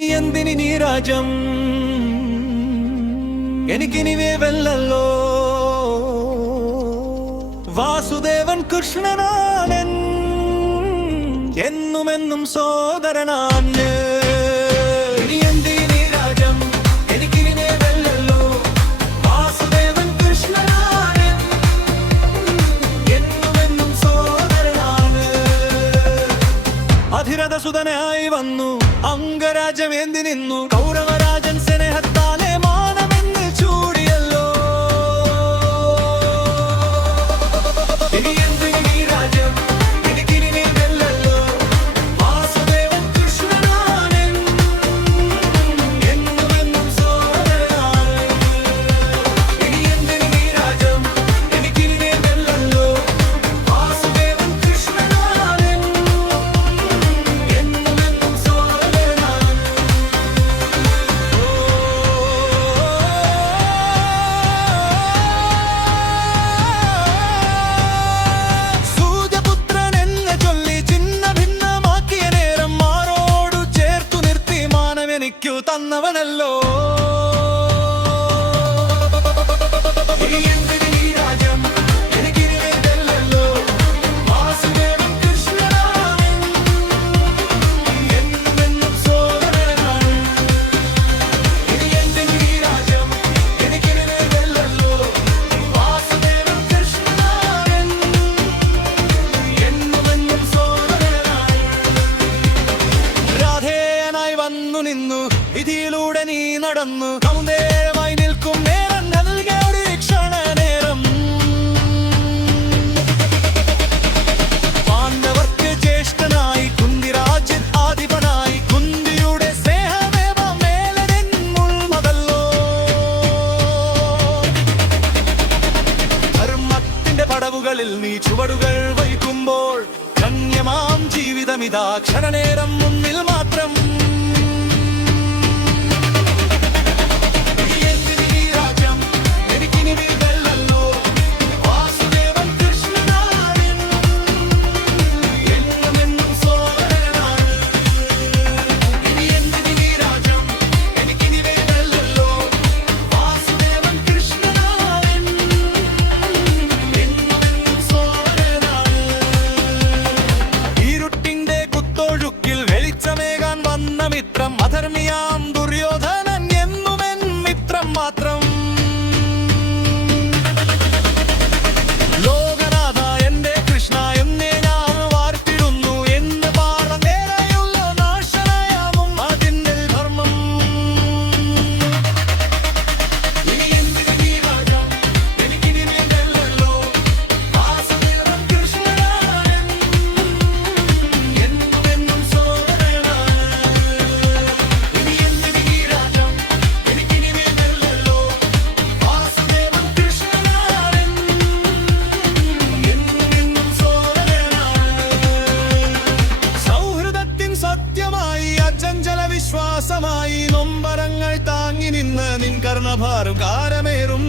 എന്തിനി നീ രാജം എനിക്കിനി വേവല്ലല്ലോ വാസുദേവൻ കൃഷ്ണനാൻ എന്നുമെന്നും സോദരനാൻ സുതനായി വന്നു അംഗരാജ്യം എന്തി നിന്നു കൗരവരാജൻ സ്നേഹത്താലെ മാനമെന്ന് ചൂടിയല്ലോ വാസുദേവൻ കൃഷ്ണനാൻ എന്നുമെന്നും സോദരനാണ് ഇനി എന്തിന് നീ രാജ്യം എനിക്കിനി വേണ്ടല്ലോ വാസുദേവൻ കൃഷ്ണനാൻ തന്നവനല്ലോ വാസുദേവൻ കൃഷ്ണനാൻ എന്നുമെന്നും സോദരനാണ് ഇനി എന്തിന് ഈ രാജ്യം എനിക്കിനി വേണ്ടല്ലോ വാസുദേവൻ കൃഷ്ണനാൻ എന്നുമെന്നും സോദരനാണ് രാധേയനായി വന്നു നിന്നു വിധിയിലൂടെ നീ നടന്നു കൗന്ദേയമായി നിൽക്കും നേരം നൽകിയ ഒരു ക്ഷണനേരം പാണ്ഡവർക്ക് ജ്യേഷ്ഠനായി കുന്തിരാജ് ആധിപനായി കുന്തിയുടെ സ്നേഹമേവ മേലൻ മുൾമതല്ലോ ധർമ്മത്തിന്റെ പടവുകളിൽ നീ ചുവടുകൾ വഹിക്കുമ്പോൾ ധന്യമാം ജീവിതമിതാ ക്ഷണനേരം മുന്നിൽ മാത്രം മിത്രം അധർമ്മിയാം ദുര്യോധനൻ എന്നുമെൻ മിത്രം മാത്രം ലോകനാഥ എന്റെ കൃഷ്ണ എന്നേ ഞാൻ വാർത്തിടുന്നു എന്ന് പാറനേരെയുള്ള നാശനയാവും അതിന്റെ ധർമ്മം ഇനി എന്തിന് നീ രാജം എനിക്കിനി വേണ്ടല്ലോ വാസുദേവൻ കൃഷ്ണനാൻ എന്നുമെന്നും സോദരനാണ് വിശ്വാസമായി നൊമ്പരങ്ങൾ താങ്ങി നിന്ന് നിൻ കർണഭാരം കാരമേറും